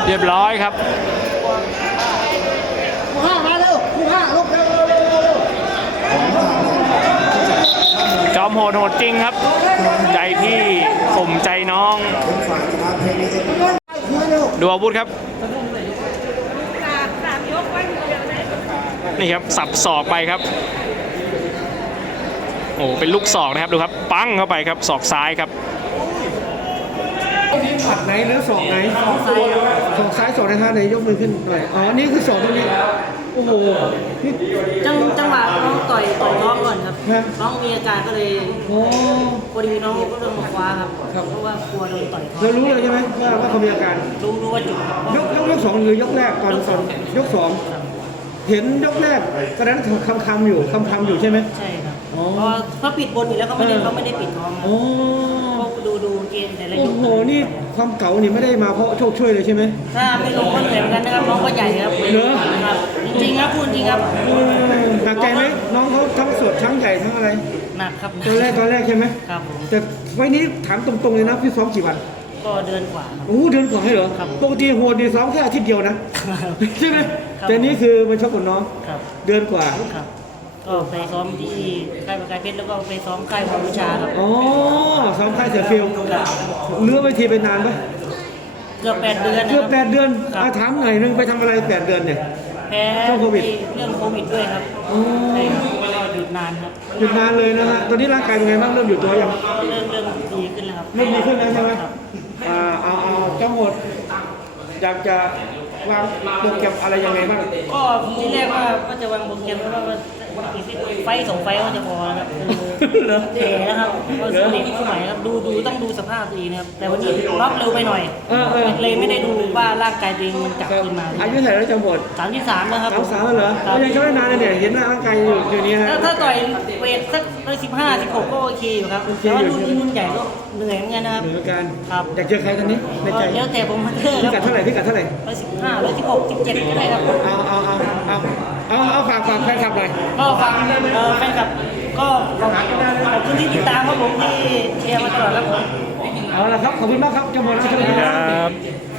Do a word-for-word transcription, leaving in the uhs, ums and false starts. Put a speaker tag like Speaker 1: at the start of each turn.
Speaker 1: เรียบร้อยครับ
Speaker 2: คู่ห้ามาเร็วคู่ห้าลูกเร็วเร็วเร็วเร็ว
Speaker 1: จอมโหดโหดจริงครับใจพี่ข่มใจน้องดูอาวุธครับนี่ครับสับศอกไปครับโอ้เป็นลูกศอกนะครับดูครับปั้งเข้าไปครับศอกซ้ายครับ
Speaker 2: นี่ผัดไหนหรือศอกไหนศอกซ้ายศอกซ้ายศอกในท่าไหนยกมือขึ้นหน่อยอ๋อนี่คือศอกตรงนี้โอ้โหนี่
Speaker 3: จังจังหวะน้องต่อยต่อยน้องก่อนครับ
Speaker 2: ฮะ
Speaker 3: น้องมีอาการก็เลย
Speaker 2: โอ้
Speaker 3: พอดีน้องก็เริ่มมาคว้าครับเพราะว่ากลัวโดนต่อยท้อง
Speaker 2: เรารู้เลยใช่ไหมว่าว่าเขามีอาการ
Speaker 3: รู้รู้ว่าจุดครับ
Speaker 2: ยกยกยกสองหรือยกแรกตอนตอนยกสองเห็นยกแรกตอนนั้นคำคำอยู่คำคำอยู่ใช่ไหม
Speaker 3: ใช่ครับ
Speaker 2: อ๋อ
Speaker 3: เพราะเขาปิดบนอยู่แล้วเขาไม่ได้
Speaker 2: เออ
Speaker 3: เขาไม่ได้ปิดท้องครับ
Speaker 2: โอ้
Speaker 3: เขาดูดูเกมแต่ละย
Speaker 2: โอ้
Speaker 3: ก
Speaker 2: โหนี่ความเก่านี่ไม่ได้มาเพราะโชคช่วยเลยใช่ไหม
Speaker 3: ถ้าไม่ลงก็เหนื่อยเหมือนกันนะครับน้องก็ใหญ่ครับ
Speaker 2: เหรอ
Speaker 3: ครับจริงๆครับพูดจริงครับ
Speaker 2: เออหนักใจไหมน้องเขาทั้งสดทั้งใหญ่ทั้งอะไร
Speaker 3: หนักครับ
Speaker 2: ตอนแรกตอนแรกใช่ไหม
Speaker 3: ครับผม
Speaker 2: แต่ไฟล์นี้ถามตรงๆเลยนะพี่ซ้อมกี่วัน
Speaker 3: ก็เดือนกว่าครับ
Speaker 2: โอ้โหเดือนกว่าให้เหรอ
Speaker 3: ครับ
Speaker 2: ปกติโหดดีซ้อมแค่อาทิตย์เดียวนะใช่ไหม
Speaker 3: ครับ
Speaker 2: แต่นี่คือมันชกกับน้อง
Speaker 3: ครับ
Speaker 2: เดือนกว่า
Speaker 3: ครับก็ไปซ้อมที่ค่ายประกายเพชรแล้วก็ไปซ้อมค่ายของวิชาครับ
Speaker 2: อ๋อซ้อมค่ายเสือฟิลเลือกไปทีไปนานปะ
Speaker 3: เกือบแปดเดือนนะ
Speaker 2: เกือบ
Speaker 3: ครับ
Speaker 2: แปดเดือน
Speaker 3: ครับ
Speaker 2: อาถามหน่อยนึงไปทำอะไรแปดเดือนเนี่ย
Speaker 3: แพ้
Speaker 2: ช่วงโควิด
Speaker 3: เรื่องโควิดด้วยครับ
Speaker 2: อ๋อ
Speaker 3: ใช่ครับก็หยุดนานครับ
Speaker 2: หยุดนานเลยนะฮะตอนนี้ร่างกายเป็นไงบ้างเริ่มอยู่ตัวยัง
Speaker 3: เริ่มเริ่มดีขึ้นแล้วครับ
Speaker 2: เริ่มดีขึ้นแล้วใช่ไหม
Speaker 3: ครับ
Speaker 2: อ่าเอาเอาเจ้าหมดอยากจะวางโปรแกรมอะไรยังไงบ้าง
Speaker 3: ก็ที่แรกว่าก็จะวางโปรแกรมว่าว่าอีกไฟต์สองไฟต์ก็จะพอแล้วครับ
Speaker 2: เหรอ
Speaker 3: เจ๋นะครับก็สมเด็จสมัยครับดูดูต้องดูสภาพตัวเองนะครับแต่วันนี้ล็อกเร็วไปหน่อย
Speaker 2: เออเออ
Speaker 3: เลยไม่ได้ดูว่าร่างกายตัวเองมันกลับขึ้นมา
Speaker 2: อายุเท่าไหร่แล้วเจ้าหมด
Speaker 3: สามที่สามแล้วครับ
Speaker 2: สามสามแล้วเหรอ
Speaker 3: ครั
Speaker 2: ก็ยังชกได้นานเลยเนี่ยเห็นร่างกายอยู่อยู่นี้ฮะ
Speaker 3: ถ้าถ้าต่อยเวทสักร้อยสิบห้าสิบหกก็โอเคอยู่ครับ
Speaker 2: โอเค
Speaker 3: แต่ว่า
Speaker 2: อยู่
Speaker 3: รุ่นรุ่นใหญ่ก็เหนื่อยเหมือนกันนะครับ
Speaker 2: เหมือนกัน
Speaker 3: ครับ
Speaker 2: อยากเจอใครตอนนี้ใน
Speaker 3: ก็
Speaker 2: ใจ
Speaker 3: แล้วแต่ผมมาเจอ
Speaker 2: พิ
Speaker 3: ค
Speaker 2: กั
Speaker 3: รั
Speaker 2: ด
Speaker 3: บ
Speaker 2: เท่าไหร่พิกัดเท่าไหร่
Speaker 3: ร้อยสิบห้าร้อยสิบหกสิบเจ็ดก็ได้ครับ
Speaker 2: เอาเอาเอาเอาเอาเอาฝากฝากแฟนคลับหน่อย
Speaker 3: ก็ฟังเอ่อแฟนคลับก็ขอบขอบคุณที่ติดตามครับผมที่เชียร์มาตลอดครับผม
Speaker 2: เอาละครับขอบคุณมากครับเจ้าหมด
Speaker 1: ครับ